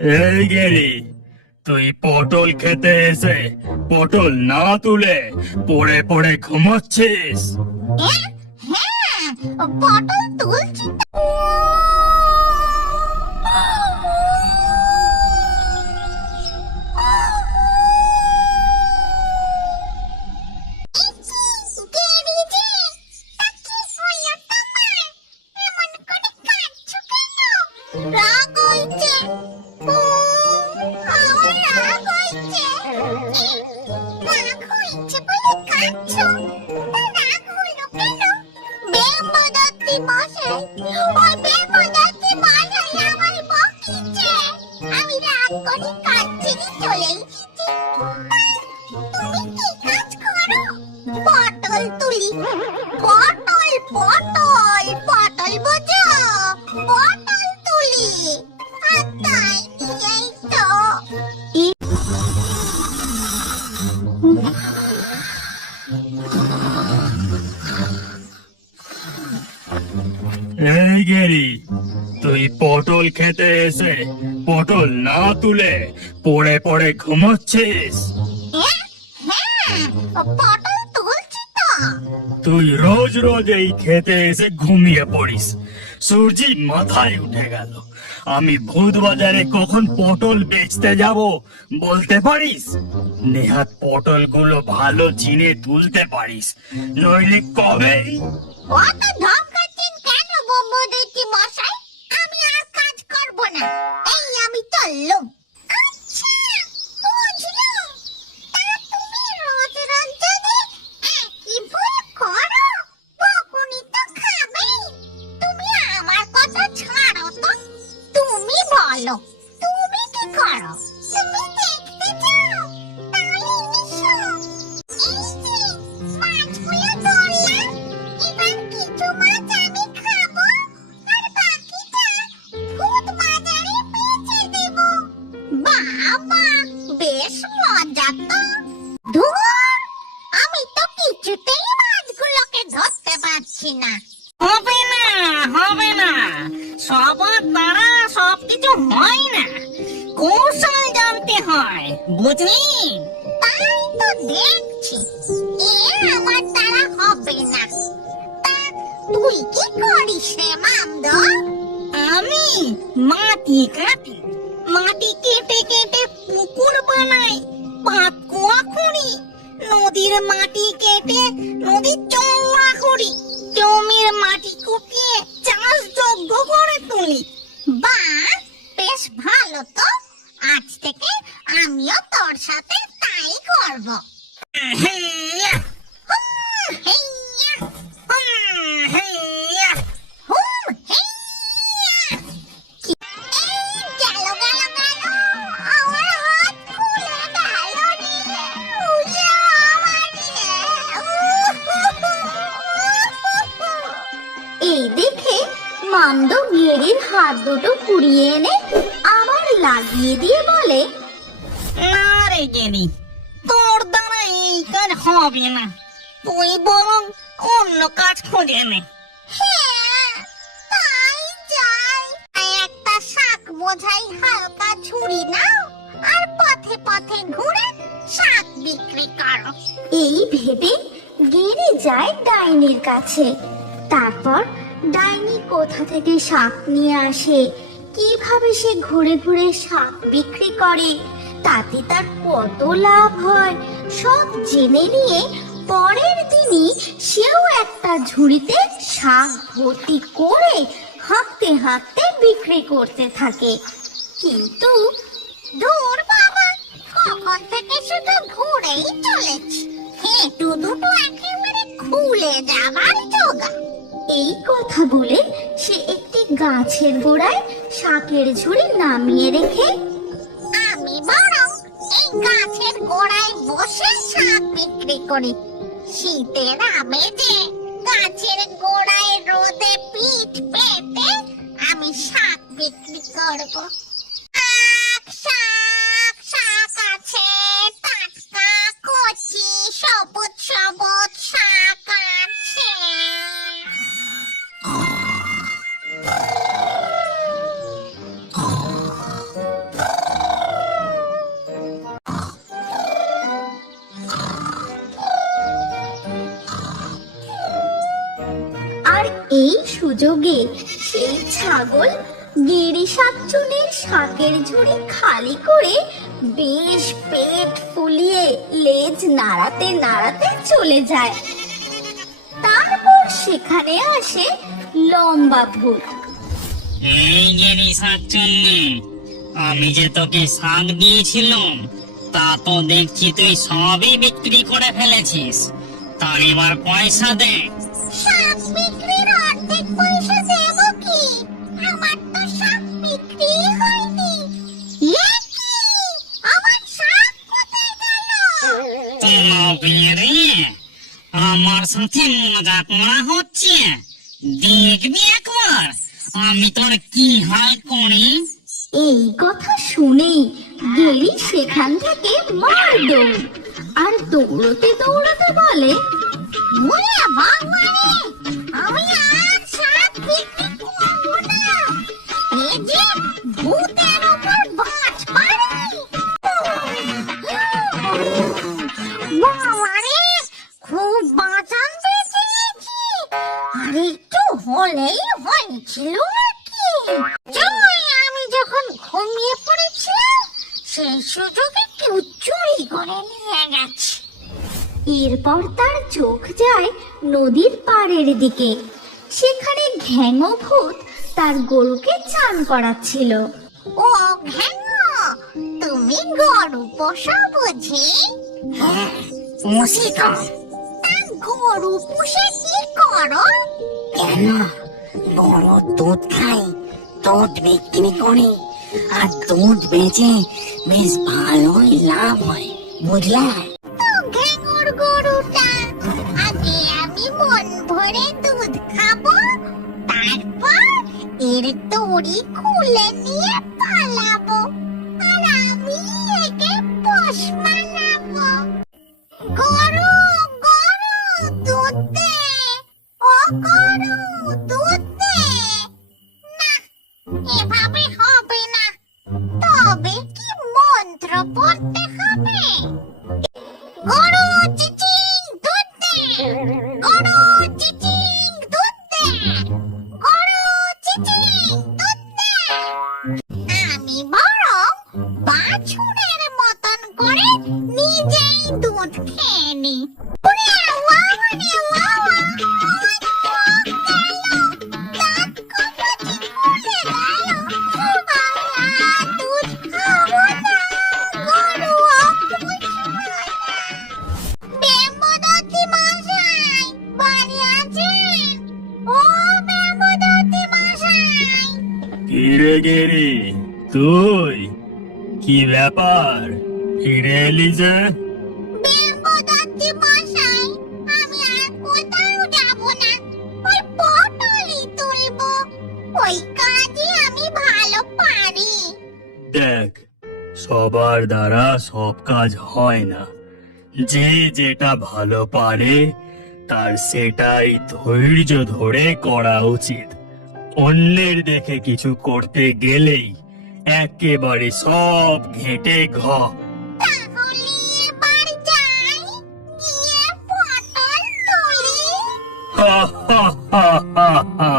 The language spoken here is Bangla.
এই গেরি, তুই পটল খেতে এসে পটল না তুলে পড়ে পড়ে ঘুমাচ্ছিস? হ্যাঁ, পটল তুলছি তো। রাগ হইছে, আমার রাগ হইছে। রাগ হইছে বলে কাঁদছো? তা রাগ হইলো কেন? বেপদার্থী মশাই, ওই বেপদার্থী মশাই আমায় বকিছে। আমি রাগ করে কাঁদছি চলে এসেছি। তুমি কি কাজ করো? পটল তুলি। পটল পটল পটল বোঝো, পটল তুলি। আর তাই নিয়েই তো এই গেরি, তুই পটল খেতে এসে পটল না তুলে পড়ে পড়ে ঘুমাচ্ছিস? হ্যাঁ, পটল তুলছি তো। তুই রোজ রোজ এই খেতে এসে ঘুমিয়ে পড়িস। সূর্যি মাথায় উঠে গেল। আমি ভূত বাজারে কখন পটল বেচতে যাব বলতে পারিস? নেহাত পটল গুলো ভালো চিনে তুলতে পারিস, নইলে কবে। অত ধমকাচ্ছেন কেন ব্রহ্মদৈত্যী মশাই? আমি আর কাজ করব না, এই আমি চললুম। আচ্ছা, বুঝলুম। তা তুমি রোজ রোজ যদি একই ভুল করো, বকুনি তো খাবেই। তুমি আমার কথা ছাড়ো তো। তুমি বলো, তুমি কি করো? তুমি দেখতে চাও? তাহলে এসো। এই যে মাছগুলো ধরলাম, এবার কিছু মাছ আমি খাবো, আর বাকিটা ভূত বাজারে বেচে দেব। বাবা, বেশ মজা তো। ধুর, আমি তো কিছুতেই মাছগুলোকে ধরতে পারছি না। হবে না, হবে না, সবার দ্বারা সবকিছু হয় না, কৌশল জানতে হয়, বুঝলি? তাই তো দেখছি, এ আমার দ্বারা হবে না। তা তুই কি করিস রে মামদ? আমি মাটি কাটি, মাটি কেটে কেটে পুকুর বানাই, পাতকুয়া করি, নদীর মাটি কেটে নদী চওড়া করি, জমির মাটি কুপিয়ে চাষযোগ্য করে তুলি। বাহ, বেশ ভালো তো। আজ থেকে আমিও তোর সাথে তাই করব। হেইয়া, হেইয়া, হেইয়া। হুম, হেইয়া। এই গেল গেল গেল, আমার হাত খুলে গেল রে। উলে আমার রে। এই দেখে মামদ গেরির হাত দুটো কুড়িয়ে এনে আবার লাগিয়ে দিয়ে বলে, না রে গেলি, তোর দ্বারা এই কাজ হবে না, তুই বরং অন্য কাজ খুঁজে নে। হ্যাঁ, তাই যাই। একটা শাক বোঝাই হালকা ঝুড়ি নাও, আর পথে পথে ঘুরে শাক বিক্রি করো। এই ভেবে গেরি যায় ডাইনির কাছে। তারপর ডাইনি কোথা থেকে শাক নিয়ে আসে, কিভাবে সে ঘুরে ঘুরে শাক বিক্রি করে, তাতে তার কত লাভ হয়, সব জেনে নিয়ে পরের দিনই সেও একটা ঝুড়িতে শাক ভর্তি করে হাঁকতে হাঁকতে বিক্রি করতে থাকে। কিন্তু দূর বাবা, কখন থেকে শুধু ঘুরেই চলেছি, হেঁটু দুটো একেবারে খুলে যাবার জোগা। এই কথা বলে সে একটি গাছের গোড়ায় শাকের ঝুড়ি নামিয়ে রেখে, আমি বরং এই গাছের গোড়ায় বসে শাক বিক্রি করি। শীতের আমেজে গাছের গোড়ায় রোদে পিঠ পেতে আমি শাক বিক্রি করব। শাক শাক শাক আছে, টাটকা কচি সবুজ সবুজ শাক আছে। সুযোগে সেই ছাগল গিরি শাকচুনির শাকের ঝুড়ি খালি করে বেশ পেট ফুলিয়ে লেজ নাড়াতে নাড়াতে চলে যায়। তারপর সেখানে আসে লম্বা ভূত। এই গেরি শাকচুন্নি, আমি যে তোকে শাক দিয়েছিলাম তা তো দেখছি তুই সবই বিক্রি করে ফেলেছিস। তার এবার পয়সা দে। শাক বিক্রির অর্ধেক পয়সা দেব কি? আমার তো শাক বিক্রি হয়নি। এ কি? আমার শাক কোথায় গেল? রে, আমার সাথে মজা করা হচ্ছে। দেখবি একবার আমি তোর কি হাল করি। এই কথা শুনেই গেরি সেখান থেকে মার দৌড়, আর দৌড়তে দৌড়তে বলে, ওরে বাবা রে, আমি আর শাক বিক্রি করব না। এই যে ভূতের উপর বাজ পাড়ে। বাবা রে, খুব বাঁচান পেয়েছি। আর একটু হলেই হয়েছিল নাকি? জয়, আমি যখন ঘুমিয়ে পড়েছিলাম সেই সুযোগে কেউ চুরি করে নিয়ে গেছে। এরপর তার চোখ যায় নদীর পাড়ের দিকে। সেখানে ঘ্যাঙো ভূত তার গরুকে চান করাচ্ছিল। ও ঘ্যাঙো, তুমি গরু পোষা বুঝি? হ্যাঁ, পুষি তো। তা গরু পুষে কি করো? কেন? বড় দুধ খাই, দুধ বিক্রি করি, আর দুধ বেচে বেশ ভালোই লাভ হয়, বুঝলে? তো ঘ্যাঙোর গরুটা আগে আমি মন ভরে দুধ খাবো, তারপর এর দড়ি খুলে নিয়ে পালাবো, আর আমি একে পোষ মানাবো। গরু, গরু, দুধ দে। ও গরু, দুধ দে। না, এভাবে হবে না। তবে কি মন্ত্র পড়তে হবে? গরু চিচিং দুধ দে। গরু চিচিং দুধ দে। গরু চিচিং দুধ দে। আমি বরং বাছুরের মতন করে নিজেই দুধ খেয়ে নি। ওরে বাবা রে বাবা, আমার চোখ গেল, দাঁত কপাটি খুলে গেল। দুধ খাবো না, গরু অপুষ মানা। বেম্বদত্তি মশাই, বাড়ি আছেন? ও বেম্বদত্তি মশাই। কিরে গেরি, তুই? কি ব্যাপার, ফিরে এলি যে? বেম্বদত্তি মশাই, আমি আর কোথাও যাব না, ওই পটলই তুলবো। ওই কাজই আমি ভালো পারি। দেখ, সবার দ্বারা সব কাজ হয় না। যে যেটা ভালো পারে তার সেটাই ধৈর্য ধরে করা উচিত। অন্যের দেখে কিছু করতে গেলেই একেবারে সব ঘেঁটে তাহলে এবার যাই, গিয়ে পটল তুলি। হা হা হা হা হা